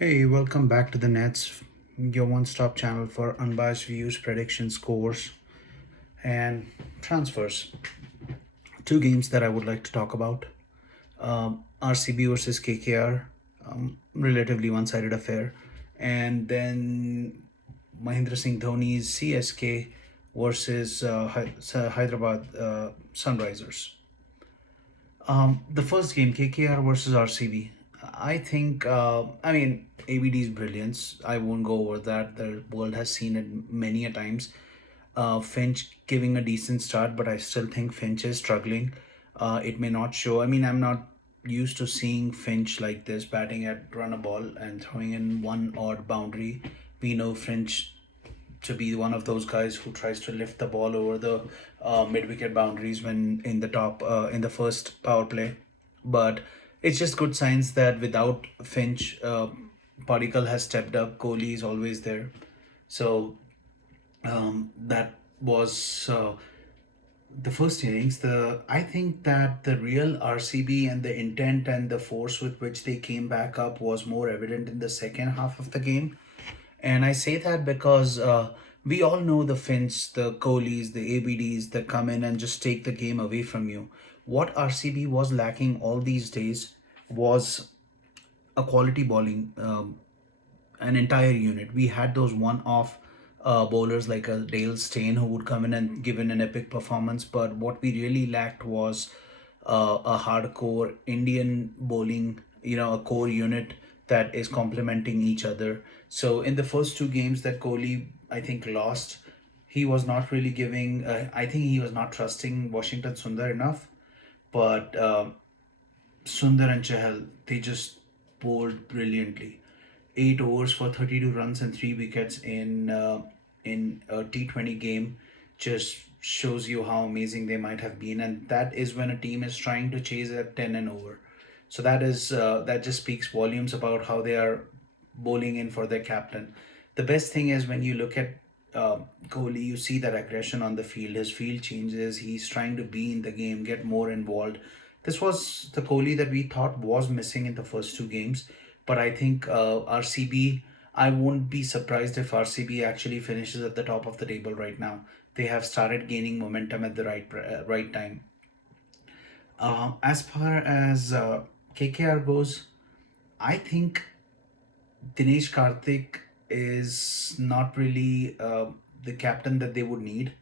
Hey, welcome back to the Nets, your one stop channel for unbiased views, predictions, scores, and transfers. Two games that I would like to talk about RCB versus KKR, relatively one sided affair, and then Mahendra Singh Dhoni's CSK versus Hyderabad Sunrisers. The first game, KKR versus RCB. ABD's brilliance. I won't go over that. The world has seen it many a times. Finch giving a decent start, but I still think Finch is struggling. It may not show. I'm not used to seeing Finch like this, batting at run a ball and throwing in one odd boundary. We know Finch to be one of those guys who tries to lift the ball over the mid-wicket boundaries when in the first power play. But it's just good signs that without Finch, Padikkal has stepped up. Kohli is always there. So that was the first innings. The I think that the real RCB and the intent and the force with which they came back up was more evident in the second half of the game. And I say that because we all know the Finns, the Kohlis, the ABDs that come in and just take the game away from you. What RCB was lacking all these days was a quality bowling, an entire unit. We had those one-off bowlers like a Dale Steyn who would come in and give in an epic performance, but what we really lacked was a hardcore Indian bowling, a core unit that is complementing each other. So in the first two games that Kohli, I think, lost, he was not really giving. I think he was not trusting Washington Sundar enough, but Sundar and Chahal, they just bowled brilliantly. 8 overs for 32 runs and 3 wickets in a T20 game just shows you how amazing they might have been, and that is when a team is trying to chase at 10 and over. So that just speaks volumes about how they are bowling in for their captain. The best thing is when you look at Kohli, you see that aggression on the field. His field changes. He's trying to be in the game, get more involved. This was the Kohli that we thought was missing in the first two games. But I think RCB, I won't be surprised if RCB actually finishes at the top of the table right now. They have started gaining momentum at the right time. As far as KKR goes, I think Dinesh Karthik is not really the captain that they would need.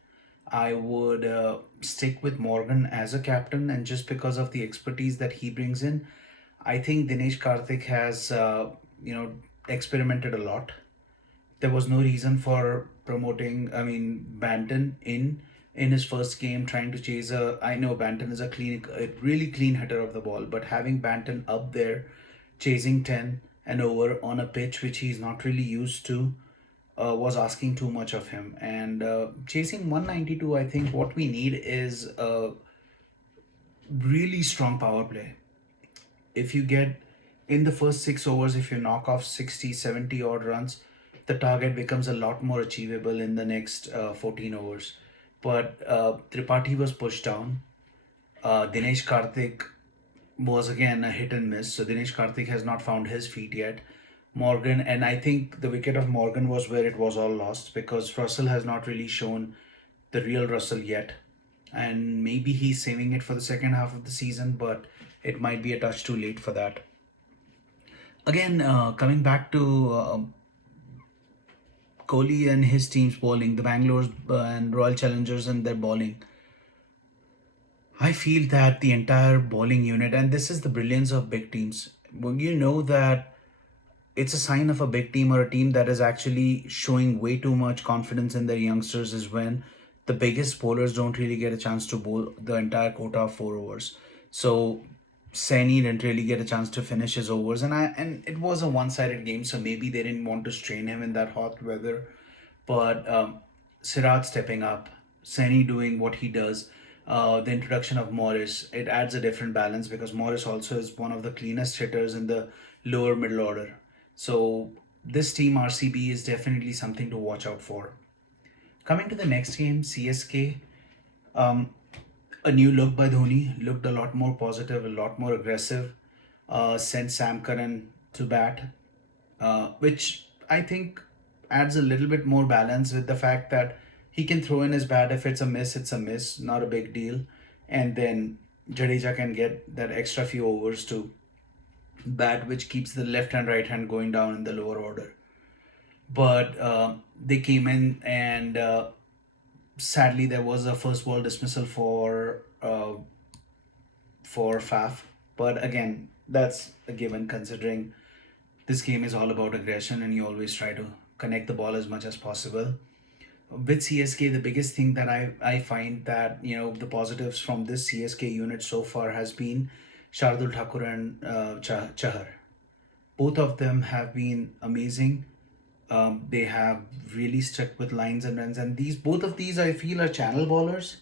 I would stick with Morgan as a captain, and just because of the expertise that he brings in, I think Dinesh Karthik has, experimented a lot. There was no reason for promoting, Banton in his first game, trying to chase a. I know Banton is a really clean hitter of the ball, but having Banton up there, chasing 10 and over on a pitch which he's not really used to, was asking too much of him. And chasing 192, I think what we need is a really strong power play. If you get in the first 6 overs, if you knock off 60, 70 odd runs, the target becomes a lot more achievable in the next 14 overs. But Tripathi was pushed down. Dinesh Karthik was again a hit and miss. So Dinesh Karthik has not found his feet yet. Morgan, and I think the wicket of Morgan was where it was all lost because Russell has not really shown the real Russell yet. And maybe he's saving it for the second half of the season, but it might be a touch too late for that. Again, coming back to Kohli and his team's bowling, the Bangalore's and Royal Challengers and their bowling. I feel that the entire bowling unit, and this is the brilliance of big teams, when you know that it's a sign of a big team or a team that is actually showing way too much confidence in their youngsters is when the biggest bowlers don't really get a chance to bowl the entire quota of 4 overs. So Saini didn't really get a chance to finish his overs, and it was a one-sided game, so maybe they didn't want to strain him in that hot weather. But Siraj stepping up, Saini doing what he does, the introduction of Morris, it adds a different balance because Morris also is one of the cleanest hitters in the lower middle order. So this team RCB is definitely something to watch out for. Coming to the next game, CSK, a new look by Dhoni, looked a lot more positive, a lot more aggressive. Sent Sam Curran to bat. which I think adds a little bit more balance with the fact that he can throw in his bat. If it's a miss, not a big deal. And then Jadeja can get that extra few overs to bat, which keeps the left and right hand going down in the lower order. But they came in, and sadly, there was a first ball dismissal for Faf. But again, that's a given considering this game is all about aggression and you always try to connect the ball as much as possible. With CSK, the biggest thing that I find that, the positives from this CSK unit so far has been Shardul Thakur and Chahar. Both of them have been amazing. They have really stuck with lines and runs, and these both of these I feel are channel bowlers,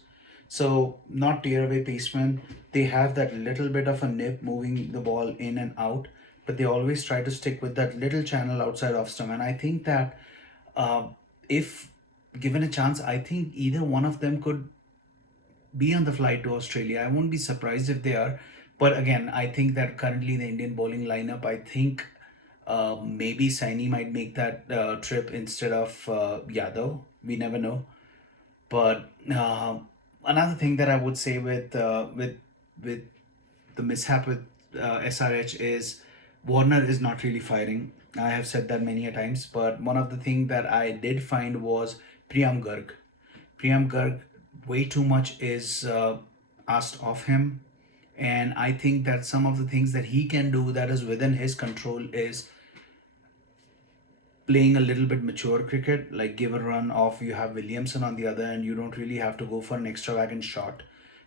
so not tearaway pacemen. They have that little bit of a nip moving the ball in and out, but they always try to stick with that little channel outside off stump. And I think that uh, if given a chance, I think either one of them could be on the flight to Australia. I won't be surprised if they are. But again, I think that currently the Indian bowling lineup, I think maybe Saini might make that trip instead of Yadav. We never know. But another thing that I would say with the mishap with SRH is Warner is not really firing. I have said that many a times, but one of the things that I did find was Priyam Garg. Priyam Garg, way too much is asked of him, and I think that some of the things that he can do that is within his control is playing a little bit mature cricket, like give a run off. You have Williamson on the other end. You don't really have to go for an extravagant shot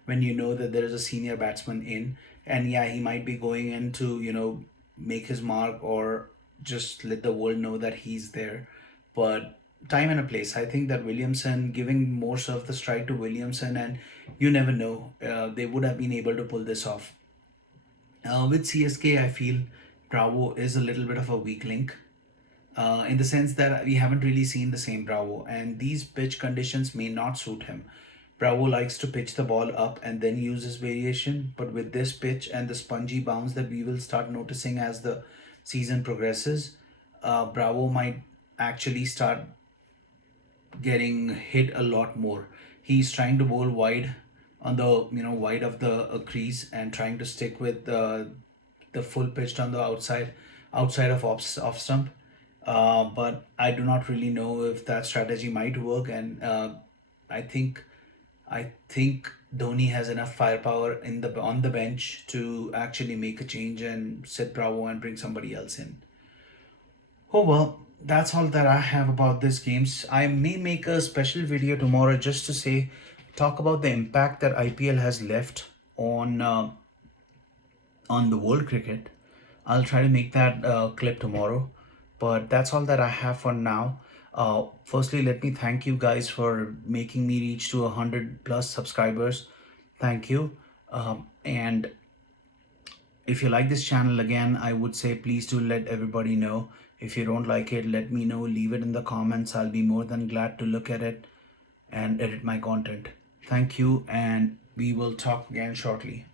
when you know that there is a senior batsman in. And yeah, he might be going in to, make his mark or just let the world know that he's there. But time and a place. I think that Williamson, giving more of the strike to Williamson, and you never know, they would have been able to pull this off. With CSK, I feel Bravo is a little bit of a weak link in the sense that we haven't really seen the same Bravo, and these pitch conditions may not suit him. Bravo likes to pitch the ball up and then use his variation, but with this pitch and the spongy bounce that we will start noticing as the season progresses, Bravo might actually start getting hit a lot more. He's trying to bowl wide on the wide of the crease and trying to stick with the full pitched on the outside of off stump. But I do not really know if that strategy might work, and I think Dhoni has enough firepower in the on the bench to actually make a change and sit Bravo and bring somebody else in. Oh well, that's all that I have about this games. I may make a special video tomorrow just to say talk about the impact that IPL has left on the world cricket. I'll try to make that clip tomorrow. But that's all that I have for now. Firstly, let me thank you guys for making me reach to 100+ subscribers. Thank you. And if you like this channel, again, I would say please do let everybody know. If you don't like it, let me know. Leave it in the comments. I'll be more than glad to look at it and edit my content. Thank you, and we will talk again shortly.